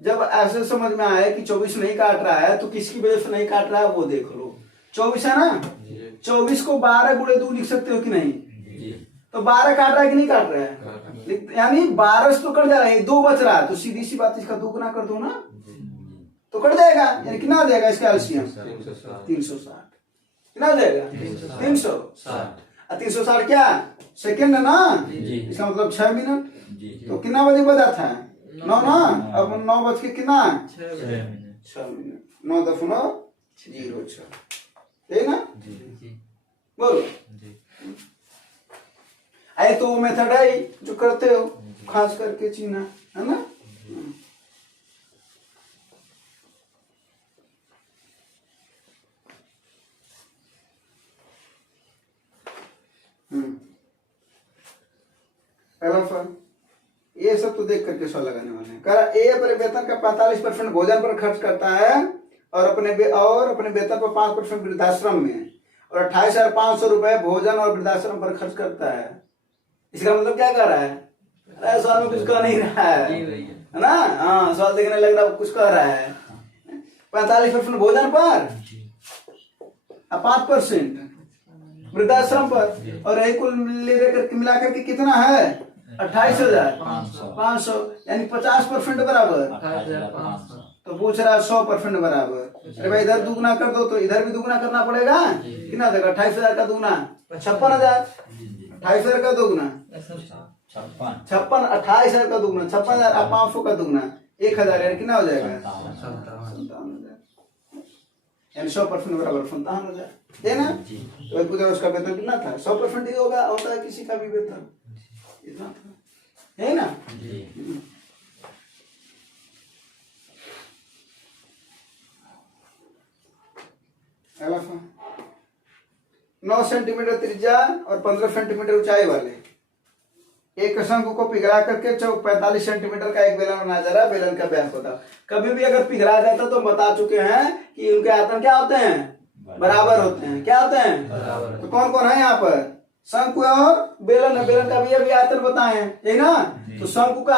जब ऐसे समझ में आए कि 24 नहीं काट रहा है, तो किसकी वजह से नहीं काट रहा है वो देख लो। 24 है ना? 24 को 12 गुणे 2 लिख सकते हो कि नहीं? तो 12 काट रहा है कि नहीं काट रहा है? यानी 12 से तो कट जा रहा है, 2 बच रहा है, तो सीधी सी बात इसका 2 गुना कर दो ना, तो कट जाएगा। यानी कितना हो जाएगा इसका एलसीएम? 360। कितना हो जाएगा? 360। 360 क्या सेकेंड है ना? इसका मतलब 6 मिनट। तो कितना बजे बजा था? 9 ना? अब 9 बज के कितना? 6 मिनट। 9.06, है ना? बोलो। आए तो वो मेथड है जो करते हो, खास करके चीना, है ना? पहला फल ये सब तो देख करके सवाल लगाने वाले हैं। कहा ए अपने वेतन का 45% भोजन पर खर्च करता है और अपने वेतन पर 5% वृद्धाश्रम में, और 28,500 रुपए भोजन और वृद्धाश्रम पर खर्च करता है। इसका मतलब क्या कर रहा है? अरे सवाल में कुछ कह नहीं रहा है ना? हाँ सवाल देखने लग रहा है कुछ कह रहा है। 45% भोजन पर, 5% वृद्धाश्रम पर, और यही कुल मिलाकर के कितना है? 28,500 यानी 50% बराबर। 28,500। तो पूछ रहा है 100% बराबर। अरे भाई इधर दुगना कर दो तो इधर भी दुगना करना पड़ेगा। कितना देगा? 28,000 का दुगना 56,000। 28,000 का दुगना 56, 28,000 का दुगना 56,500 का दुगना 1,000 यानी कितना हो जाएगा? 57,000 यानी 100% बराबर 57,000 है ना। तो पूछा उसका वेतन कितना था? 100% ही होगा, होता है किसी का भी वेतन इतना था, है ना। अलाफा 9 सेंटीमीटर त्रिज्या और 15 सेंटीमीटर ऊंचाई वाले एक शंकु को पिघला करके 45 सेंटीमीटर का एक बेलन बनाया जा रहा है। बेलन का व्यास बताओ। कभी भी अगर पिघला जाता तो बता चुके हैं कि उनके आयतन क्या होते हैं? बराबर होते हैं। क्या होते हैं? तो कौन कौन है यहाँ पर? शंकु और बेलन है। बेलन का भी अभी आयतन बताए हैं, यही ना। तो शंकु का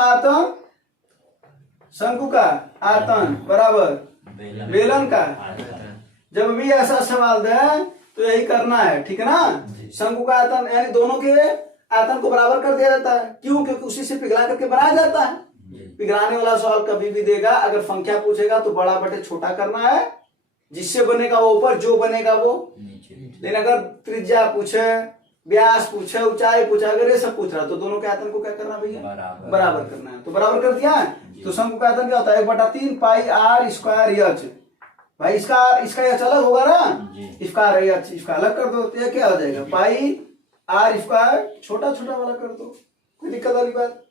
आयतन बराबर बेलन का। जब भी ऐसा सवाल दे तो यही करना है, ठीक है ना। शंकु का आयतन यानी दोनों के आयतन को बराबर कर दिया जाता है। क्यों? क्योंकि उसी से पिघला करके बनाया जाता है। पिघलाने वाला सवाल कभी भी देगा, अगर संख्या पूछेगा तो बड़ा बटे छोटा करना है। जिससे बनेगा वो ऊपर, जो बनेगा वो नीचे। लेकिन अगर त्रिज्या पूछे, व्यास पूछे, ऊंचाई पूछे, अगर ये सब पूछ रहा तो दोनों के आयतन को क्या करना भैया? बराबर करना है। तो बराबर कर दिया। तो शंकु का आयतन क्या होता है? 1/3 पाई आर स्क्वायर एच। भाई इसका एच अलग होगा ना, इसका एच इसका अलग कर दो तो ये क्या हो जाएगा? पाई आर स्क्वायर छोटा छोटा वाला कर दो, कोई दिक्कत वाली बात?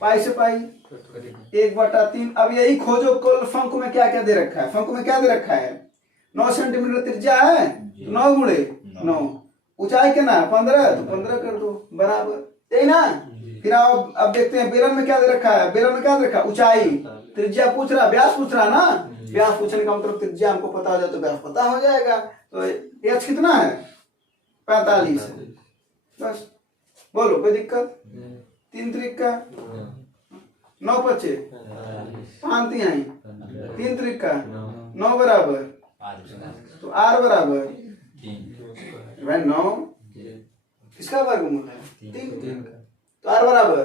पाई से पाई 1/3। अब यही खोजो कुल शंकु में क्या क्या दे रखा है। शंकु में क्या दे रखा है? 9 सेंटीमीटर त्रिज्या है तो 9 गुणे 9। ऊंचाई कितना है? 15 तो 15 कर दो बराबर, यही ना। फिर अब देखते हैं बेलन में क्या दे रखा है। बेलन में क्या दे रखा है? ऊंचाई। त्रिज्या पूछ रहा, व्यास पूछ रहा ना। व्यास पूछने का मतलब त्रिज्या हमको पता हो जाए तो व्यास पता हो जाएगा। तो एच कितना है? 45 है। बस बोलो, कोई दिक्कत? 3 त्रिका 9 पचे 5 तिहाई 3 त्रिका 9 बराबर। तो आर बराबर भाई 9 किसका वर्गमूल है? 3। तो आर बराबर,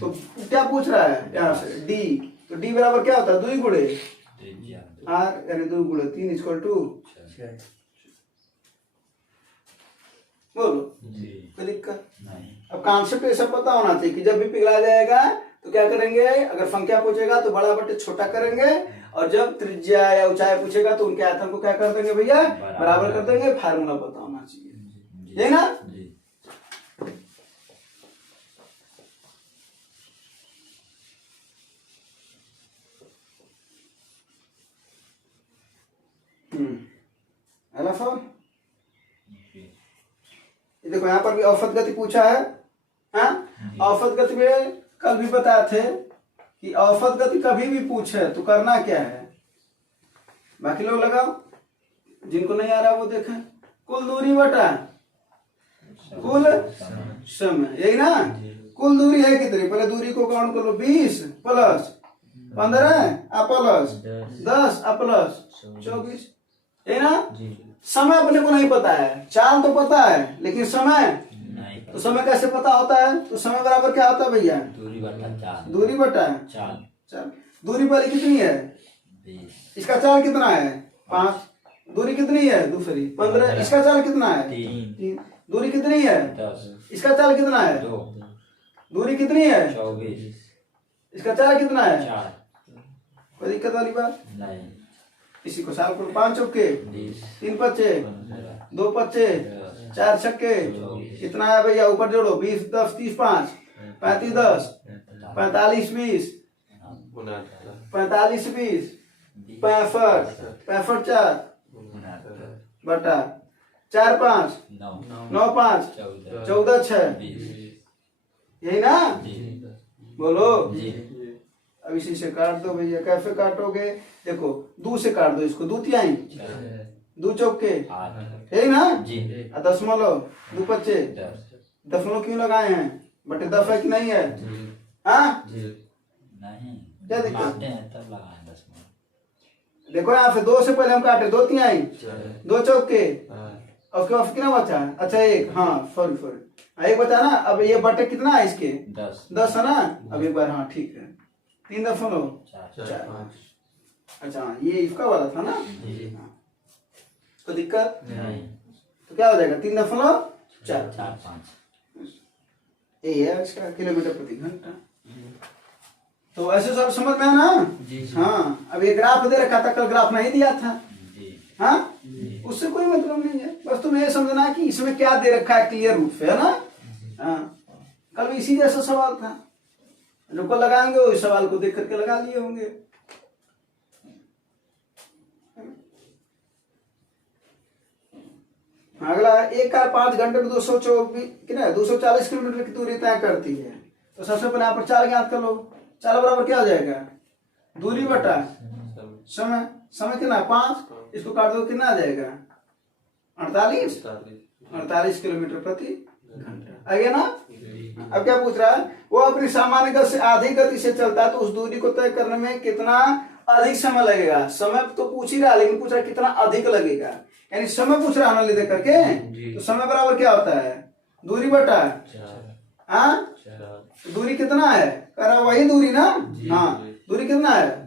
तो क्या पूछ रहा है यहाँ से? डी। तो डी बराबर क्या होता है? 2 गुणे आर यानी 2 गुणे 3 इक्वल टू 6। बोलो, कोई दिक्कत? अब कॉन्सेप्ट ऐसा पता होना चाहिए कि जब भी पिघला जाएगा तो क्या करेंगे? अगर संख्या पूछेगा तो बड़ा बटे छोटा करेंगे, और जब त्रिज्या या ऊंचाई पूछेगा तो उनके आयतन को क्या कर देंगे भैया? बराबर कर देंगे। फार्मूला पता होना चाहिए, यही ना। देखो यहाँ पर भी औसत गति पूछा है। हाँ, औसत गति में कल भी बताए थे कि औसत गति कभी भी पूछे तो करना क्या है। बाकी लोग लगाओ, जिनको नहीं आ रहा वो देखें। कुल दूरी बटा कुल समय, यही ना। कुल दूरी है कितनी? पहले दूरी को काउंट कर लो। 20 प्लस 15 प्लस 10 प्लस 24, यही ना। समय अपने को नहीं पता है, चाल तो पता है लेकिन समय नहीं। तो समय कैसे पता होता है? तो समय बराबर क्या होता है भैया? दूरी बटा चाल। दूरी पहले कितनी है? 20। इसका चाल कितना है? 5। दूरी कितनी है? दूसरी 15। इसका चाल कितना है? 3। दूरी कितनी है? 10। इसका चाल कितना है? 2। दूरी कितनी है? 24। इसका चाल कितना है? 4। कोई दिक्कत वाली बात नहीं। इसी को साल को 5 चौके 3 पच्चे 2 पच्चे 4 छक्के कितना है भैया? ऊपर जोड़ो। 20 10 30 5 35 10 45 20 45 20 65 65 4 बटा 4 5 9 5 14 6, यही ना। बोलो, अब इसी से काट दो भैया। कैसे काटोगे? देखो 2 से काट दो इसको। 2 तिहाई 2 चौके, है ना। दशमलव 2 पच्चे। दशमलव क्यों लगाए हैं? बटे 10 है कि नहीं है? हाँ, क्या दिक्कत? देखो यहाँ से 2 से पहले हम काटे 2 तिहाई 2 चौके, और उसके बाद कितना बचा? अच्छा 1। हाँ सॉरी एक बचा ना, अब ये बटे कितना है इसके 10 है ना। अब एक बार, हाँ ठीक है, 3.4। 4 अच्छा ये इसका वाला था ना। जी। हाँ। कोई दिक्कत नहीं। तो क्या हो जाएगा 3.4। 4 5 ये है इसका किलोमीटर प्रति घंटा। तो ऐसे सब समझ में है ना। जी। हाँ अब ये ग्राफ दे रखा था, कल ग्राफ नहीं दिया था। जी। हाँ उससे कोई मतलब नहीं है, बस तुम्हें ये समझना है कि इसमें क्या दे रखा है क्लियर रूप से, है ना। हाँ कल भी इसी जैसा सवाल था, जो कल लगाएंगे वो इस सवाल को देख करके लगा लिए होंगे। अगला एक कार 5 घंटे में 240 किलोमीटर की दूरी तय करती है। तो सबसे पहले यहाँ पर चाल ज्ञात कर लो। चाल बराबर क्या हो जाएगा, दूरी बटा समय। समय कितना 5, इसको काट दो कितना आ जाएगा 48 किलोमीटर प्रति घंटा। आ गया ना। अब क्या पूछ रहा है, वो अपनी सामान्य गति से आधी गति से चलता है तो उस दूरी को तय करने में कितना अधिक समय लगेगा। समय तो पूछ ही रहा है, लेकिन पूछ रहा है कितना अधिक लगेगा, यानी समय पूछ रहा है ना दे करके। तो समय बराबर क्या होता है, दूरी बटा हाँ दूरी कितना है, कह रहा वही दूरी ना। हाँ दूरी कितना है,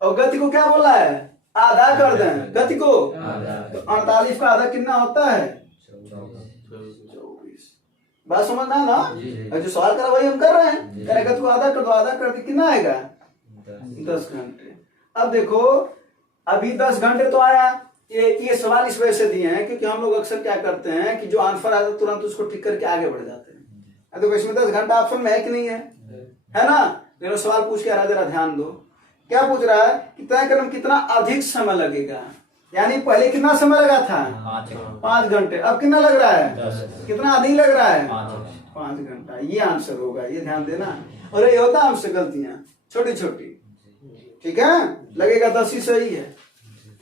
और गति को क्या बोला है, आधा कर दें गति को। तो 48 का आधा कितना होता है 24। बात समझना है ना। और जो सवाल करा वही हम कर रहे हैं। कह रहे गति को आधा कर दो, आधा कर दे कितना आएगा 10 घंटे। अब देखो अभी 10 घंटे तो आया। ये सवाल इस वजह से दिए हैं क्योंकि हम लोग अक्सर क्या करते हैं कि जो आंसर आता है तुरंत उसको टिक करके आगे बढ़ जाते हैं। देखो इसमें 10 घंटा ऑप्शन में है कि नहीं है ना। मेरा सवाल पूछ के आ रहा, जरा ध्यान दो। क्या पूछ रहा है कि तय करने में कितना अधिक समय लगेगा, यानी पहले कितना समय लगा था 5 घंटे, अब कितना लग रहा है, कितना अधिक लग रहा है 5 घंटा। ये आंसर होगा, ये ध्यान देना। और ये होता है हमसे गलतियां छोटी छोटी, ठीक है। लगेगा 10 ही सही है,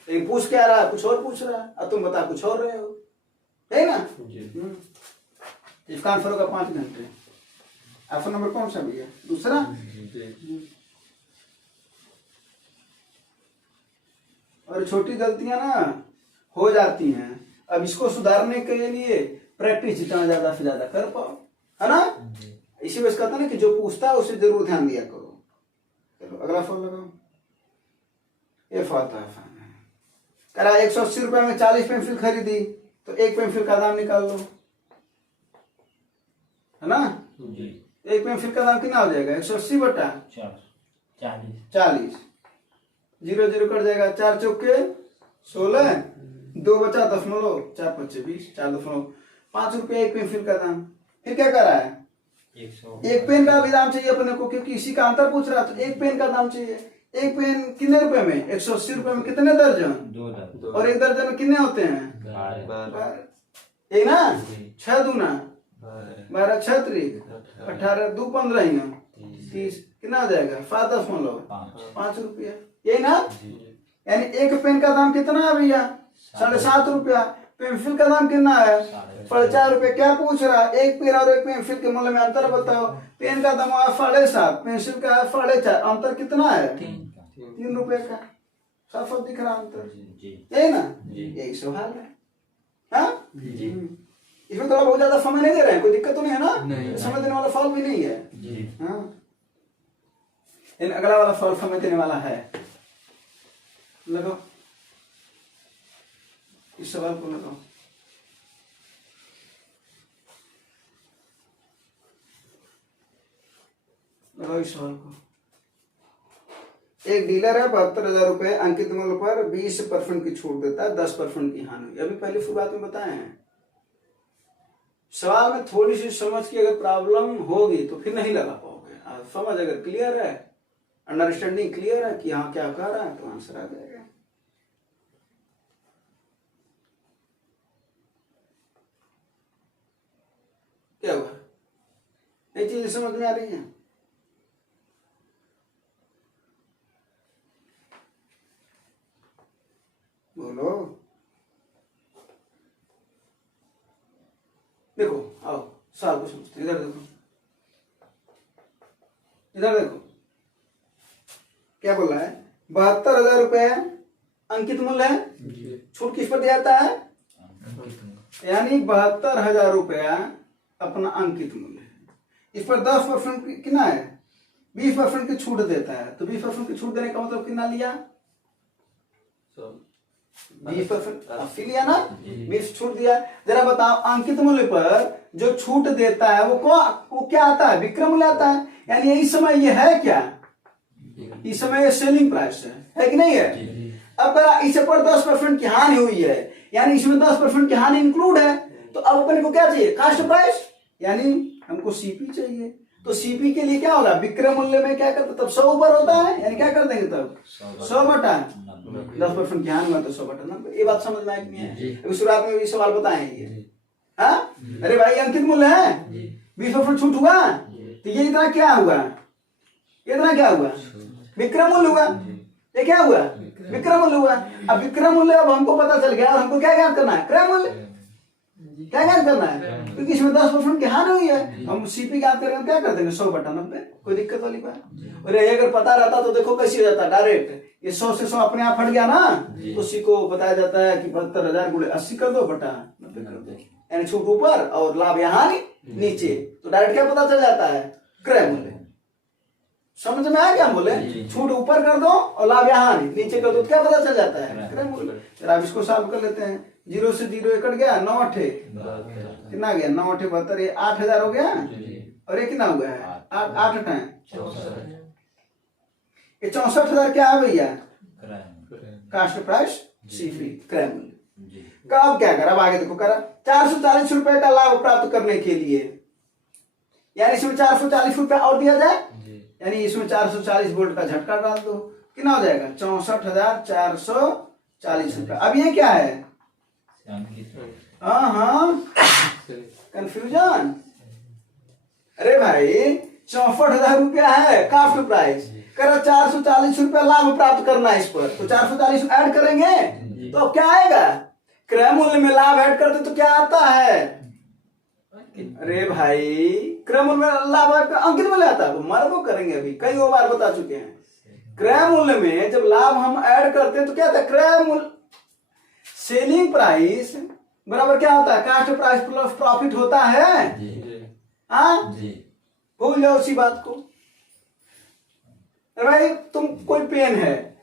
लेकिन पूछ क्या रहा है, कुछ और पूछ रहा है, अब तुम बता कुछ और रहे हो, है ना। इसका आंसर होगा 5 घंटे। ऑप्शन नंबर कौन सा भैया, दूसरा। और छोटी गलतियां ना हो जाती हैं, अब इसको सुधारने के लिए प्रैक्टिस जितना ज्यादा से ज्यादा कर पाओ, है ना। इसी वजह से कहते हैं ना कि जो पूछता है उसे जरूर ध्यान दिया करो। चलो अगला फॉल लगाओ। ये फॉल था कह रहा 180 रुपए में 40 पेंसिल खरीदी, तो एक पेंसिल का दाम निकाल लो, है ना। एक पेंसिल का दाम कितना हो जाएगा 180 बटा 40। 0 0 कट जाएगा, 4 चौके 16, 2 बचा 0.4 5 20, 4.5 रुपये एक पेंसिल का दाम। फिर क्या कर रहा है, एक पेन का भी दाम चाहिए अपने को, क्योंकि इसी का अंतर पूछ रहा है। तो एक पेन का दाम चाहिए। एक पेन कितने रुपए में 180 रुपए में कितने दर्जन, 2 और एक दर्जन में कितने होते हैं 12। एक ना 6 दूना 12, 6 त्रिक 18, 2 15 ही ना 30, कितना हो जाएगा 7.5 रुपया, यही ना। यानी एक पेन का दाम कितना है भैया 7.5 रुपया। पेंसिल का दाम कितना है 4.5 रुपये। क्या पूछ रहा है, एक पेन और एक पेंसिल के मूल्य में अंतर बताओ। पेन का दाम है 7.5, पेंसिल का है 4.5, अंतर कितना है 3 रुपए का। साफ साफ दिख रहा अंतर, यही ना। यही सवाल है, हाँ। इसमें थोड़ा बहुत ज्यादा समय नहीं दे रहे हैं, कोई दिक्कत तो नहीं है ना। समय देने वाला फॉल भी नहीं है, हाँ। अगला वाला फॉल समय देने वाला है। लगाओ इस सवाल को, लगाओ। लगाओ इस सवाल को। एक डीलर है 72,000 रुपए अंकित मूल्य पर 20% की छूट देता है, 10% की हानि। अभी पहले शुरुआत में बताए हैं। सवाल में थोड़ी सी समझ की अगर प्रॉब्लम होगी तो फिर नहीं लगा पाओगे। समझ अगर क्लियर है, अंडरस्टैंडिंग क्लियर है कि हाँ क्या कह रहा है, तो आंसर आ जाएगा। क्या हुआ, ये चीज समझ में आ रही है। बोलो, देखो आओ सवाल को समझते। इधर देखो, इधर देखो क्या बोल रहा है। 72,000 रुपए अंकित मूल्य है, छूट किस पर दिया जाता है यानी 72,000 रुपया अपना अंकित मूल्य है। इस पर 10% कितना है, 20% की छूट देता है, तो 20% की छूट देने का मतलब कितना लिया, 20% लिया ना, 20 छूट दिया। जरा बताओ अंकित मूल्य पर जो छूट देता है वो क्या आता है, विक्रय मूल्य आता है। यानी इस समय ये है क्या, इस समय ये सेलिंग प्राइस है कि नहीं है। अब अगर इस पर 10% की हानि हुई है, यानी इसमें 10% की हानि इंक्लूड है, तो अब अपन को क्या चाहिए, कास्ट प्राइस, यानी हमको सीपी चाहिए। तो सीपी के लिए क्या होगा, विक्रय मूल्य में क्या करते, तब 100 ऊपर होता है, यानी क्या कर देंगे तब 100 बटा 10% की हानि हुआ तो 100 बटा 90। ये बात समझ में आई नहीं है, अभी शुरुआत में भी सवाल बताएंगे। हाँ अरे भाई अंकित मूल्य है, 20% छूट हुआ, तो ये इतना क्या हुआ, इतना क्या हुआ, विक्रय मूल्य हुआ। ये क्या हुआ, विक्रय मूल्य हुआ। अब विक्रय मूल्य अब हमको पता चल गया, और हमको क्या ज्ञात करना है, क्रय मूल्य क्या ज्ञात करना है, क्योंकि इसमें 10% की हानि हुई है। हम सीपी ज्ञात करेंगे, क्या कर देंगे 100 बटा 90, कोई दिक्कत वाली बात। और ये अगर पता रहता तो देखो कैसे हो जाता डायरेक्ट, ये 100 से 100 अपने आप हट गया ना, तो उसी को बताया जाता है कि 72,000 गुणे 80 कर दो बटा 90 कर दो, यानी छूट ऊपर और लाभ यहाँ नीचे, तो डायरेक्ट क्या पता चल जाता है, क्रय मूल्य। समझ में आया क्या बोले, छूट ऊपर कर दो और लाभ यहाँ नीचे कर दो, क्या पता चल जाता है, क्रय मूल्य। चलो अब इसको सॉल्व कर लेते हैं। 0 से 0 कट गया, 9 अठे कितना गया, 9 अठे 72, ये 8,000 हो गया, और ये कितना हुआ है 8 टाइम 64,000 क्या है भैया, कास्ट प्राइस सीपी क्रय मूल्य। कब क्या करा, अब आगे देखो करा 440 रुपए का लाभ प्राप्त करने के लिए, यानी इसमें 440 रुपया और दिया जाए, यानी इसमें 440 वोल्ट का झटका डाल दो, कितना हो जाएगा 64,440 रुपया। अब ये क्या है, हाँ कंफ्यूजन, अरे भाई 64,000 रुपया है कास्ट प्राइस, करा 440 रुपया लाभ प्राप्त करना है इस पर, तो 440 ऐड करेंगे तो अब क्या आएगा, क्रय मूल्य में लाभ ऐड करते तो क्या आता है, अरे भाई क्रय मूल्य में लाभ अंकित मूल्य आता है, मर्दों करेंगे, अभी कई बार बता चुके हैं। क्रय मूल्य में जब लाभ हम ऐड करते हैं तो क्या आता है, क्रय मूल्य सेलिंग प्राइस बराबर क्या होता है, कास्ट प्राइस प्लस प्रॉफिट होता है। हाँ भूल जाओ उसी बात को। भाई तुम कोई पेन है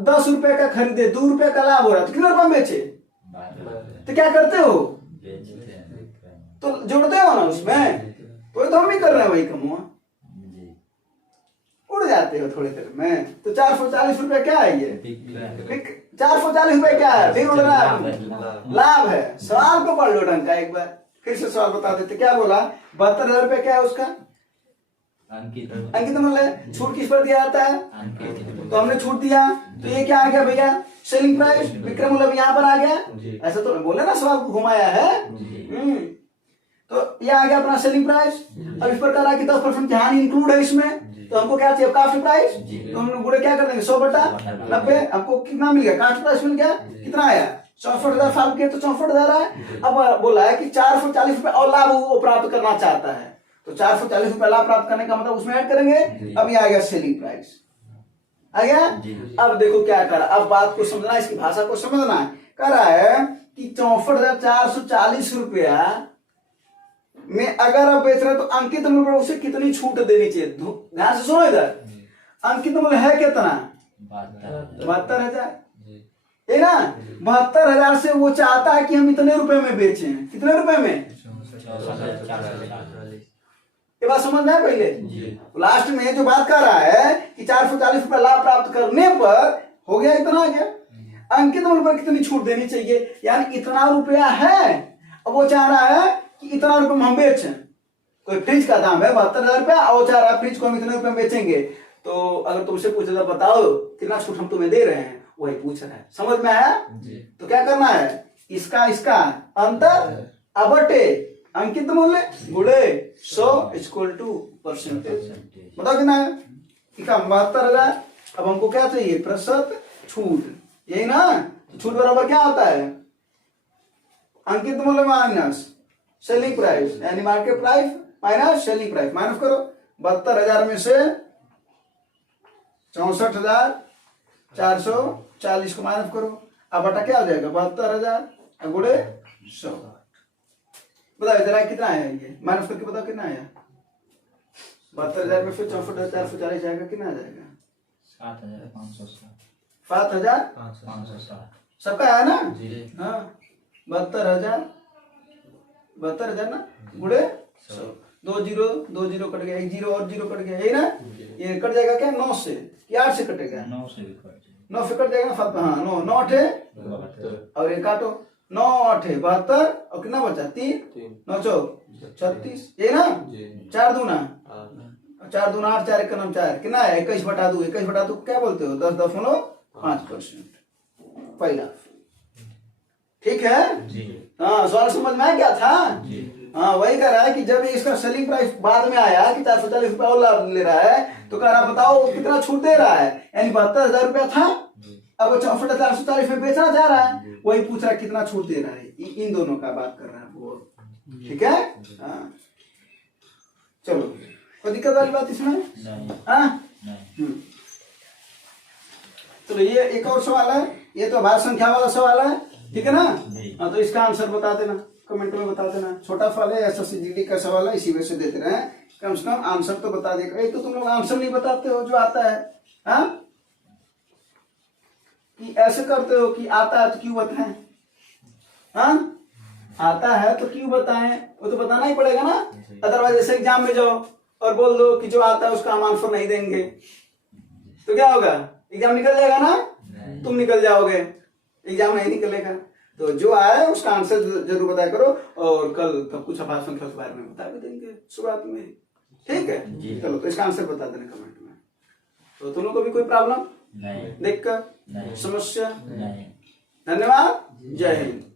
10 रुपए का खरीदे, 2 रुपए का लाभ हो रहा, तो कितने रुपए बेचे, तो क्या करते हो, तो जोड़ते हो ना उसमें, तो हम भी कर रहे हैं वही कमुआ, उड़ जाते हो थोड़ी देर में। तो 440 रुपए क्या है ये, 440 रुपए क्या है, फिर उड़ रहा है, लाभ है। सवाल को पढ़ लो ढंग का एक बार, फिर से सवाल बता देते, क्या बोला 72,000 रुपए क्या है उसका अंकित मूल्य, छूट किस पर दिया जाता है, तो हमने छूट दिया, तो ये क्या आ गया भैया, सेलिंग प्राइस, विक्रय मूल्य यहाँ पर आ गया, ऐसा तो बोले ना, सवाल को घुमाया है। तो ये आ गया अपना सेलिंग प्राइस। अब इस पर करा कि 10% की हानि इंक्लूड है इसमें, तो हमको क्या चाहिए, कास्ट प्राइस, तो हम गुणे क्या कर देंगे 100 बटा 90, हमको कितना मिल गया, कास्ट प्राइस मिल गया, कितना आया 64,000 साल के, तो 64,000 है। अब बोला है कि 440 रुपए और लाभ वो प्राप्त करना चाहता है, तो 440 रुपए लाभ प्राप्त करने का मतलब उसमें ऐड करेंगे। अब ये आ गया सेलिंग प्राइस, आ गया। अब देखो क्या करा, अब बात को समझना, इसकी भाषा को समझना है। कह रहा है कि 64,440 रुपया में अगर आप बेच रहे तो अंकित मूल्य पर उसे कितनी छूट देनी चाहिए, ध्यान से सुनो इधर। अंकित मूल्य है कितना, 72,000, है ना। 72,000 से वो चाहता है कि हम इतने रुपए में बेचें, कितने रुपए में, ये बात समझ में है पहले। लास्ट में जो बात कर रहा है कि 440 रुपए लाभ प्राप्त करने पर हो गया, इतना आ गया। अंकित मूल्य पर कितनी छूट देनी चाहिए, यानी इतना रुपया है, अब वो चाह रहा है कि इतना रुपए में हम बेचें। कोई फ्रिज का दाम है 72,000 रुपया, और चाह रहा है फ्रिज को हम इतने रुपए में बेचेंगे, तो अगर तुमसे पूछे तो बताओ कितना छूट हम तुम्हें दे रहे हैं, वही पूछ रहा है। समझ में आया, तो क्या करना है, इसका अंतर अबटे अंकित मूल्य गुणे 100 इक्वल टू परसेंटेज, बताओ कितना है, 72,000। अब हमको क्या चाहिए, प्रतिशत छूट, यही ना, छूट बराबर क्या होता है, अंकित मूल्य माइनस सेलिंग प्राइस, यानी market price minus selling price, minus करो 72,000 में से 64,440 को माइनस करो, अब बटा क्या हो जाएगा 72,000 गुणे 100, बताओ जरा कितना आया ये, माइनस करके बताओ कितना आया। 72,000 में फिर 64,440 जाएगा, कितना आ जाएगा? 7,560 सबका आया ना हाँ। 72,000 ना गुड़े 2 जीरो कट गया, 1 जीरो और जीरो कट गया, यही ना। ये कट जाएगा क्या 9 से कि 8 से कटेगा? 9 से कट जाएगा। हाँ 9 8 और ये काटो 9 8 72 और कितना बचा 3 9 4 36 ये ना। 4 दूना 4 दूना 8 4 1 9 4 कितना है 21 बटा 2 क्या बोलते हो 10.5% पहला। ठीक है हाँ सवाल समझ में आ गया था। हाँ वही कह रहा है कि जब इसका सेलिंग प्राइस बाद में आया कि 440 रुपया और ले रहा है तो कह रहा बताओ कितना छूट दे रहा है, यानी 72,000 रुपया था अब 64,440 में बेचना चाह रहा है, वही पूछ रहा है कितना छूट दे रहा है। इन दोनों का बात कर रहा है वो। ठीक है हाँ चलो कोई दिक्कत वाली बात इसमें हाँ। चलो ये एक और सवाल है, ये तो भाग संख्या वाला सवाल है। ठीक है ना हाँ तो इसका आंसर बता देना, कमेंट में बता देना। छोटा सवाल है, एसएससी का सवाल है, इसी वजह से देते रहे, कम से कम आंसर तो बता देगा। एक तो तुम लोग आंसर नहीं बताते हो जो आता है हाँ, कि ऐसे करते हो कि आता है तो क्यों बताएं हाँ, आता है तो क्यों बताएं, वो तो बताना ही पड़ेगा ना। अदरवाइज ऐसे एग्जाम में जाओ और बोल दो कि जो आता है उसका हम आंसर नहीं देंगे तो क्या होगा, एग्जाम निकल जाएगा ना, तुम निकल जाओगे, एग्जाम नहीं निकलेगा। तो जो आया उसका आंसर जरूर बताया करो, और कल कब कुछ भाग संख्या के बारे में बता भी देंगे शुरुआत में। ठीक है चलो तो इसका आंसर बता देना कमेंट में। तो तुम लोग को भी कोई प्रॉब्लम नहीं, देखकर नहीं, समस्या नहीं। धन्यवाद, जय हिंद।